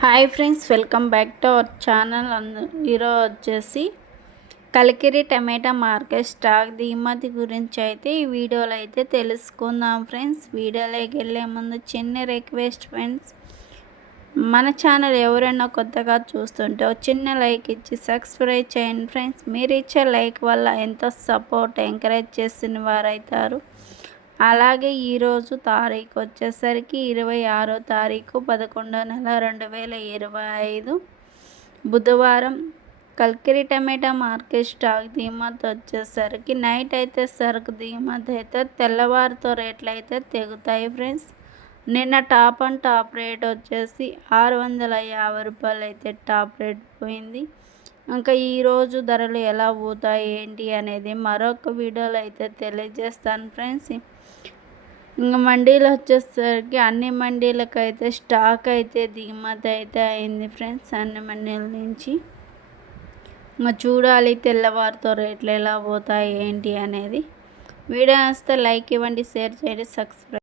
Hi friends welcome back to our channel. అందు ఈరోజు వచ్చేసి కలికిరి టమాటా మార్కెట్ స్టాక్ దిగుమతి గురించి అయితే ఈ వీడియోలో అయితే తెలుసుకుందాం ఫ్రెండ్స్. వీడియోలోకి వెళ్ళే ముందు చిన్న రిక్వెస్ట్ ఫ్రెండ్స్. మన ఛానల్ ఎవరైనా కొత్తగా చూస్తుంటే ఒక చిన్న లైక్ ఇచ్చి సబ్స్క్రైబ్ చేయండి ఫ్రెండ్స్. మీరు ఇచ్చే లైక్ వల్ల ఎంతో సపోర్ట్ ఎంకరేజ్ చేసిన అవుతారు అలాగే ఈరోజు తారీఖు వచ్చేసరికి ఇరవై ఆరో తారీఖు పదకొండో నెల రెండు వేల ఇరవై ఐదు. బుధవారం కల్కిరి టమాటా మార్కెట్ స్టాక్ దిగుమతి వచ్చేసరికి నైట్ అయితే సరుకు దిగుమతి అయితే తెల్లవారితో రేట్లు అయితే తెగుతాయి ఫ్రెండ్స్. నిన్న టాప్ అండ్ టాప్ రేట్ వచ్చేసి ఆరు వందల యాభై రూపాయలు అయితే టాప్ రేట్ పోయింది. ఇంకా ఈరోజు ధరలు ఎలా పోతాయి ఏంటి అనేది మరొక వీడియోలో అయితే తెలియజేస్తాను ఫ్రెండ్స్. ఇంకా మండీలు వచ్చేసరికి అన్ని మండీలకు అయితే స్టాక్ అయితే దిగుమతి అయితే అయింది ఫ్రెండ్స్ అన్ని మండీల నుంచి. ఇంకా చూడాలి తెల్లవారితో రేట్లు ఎలా పోతాయి ఏంటి అనేది. వీడియో వస్తే లైక్ ఇవ్వండి షేర్ చేయండి సబ్స్క్రైబ్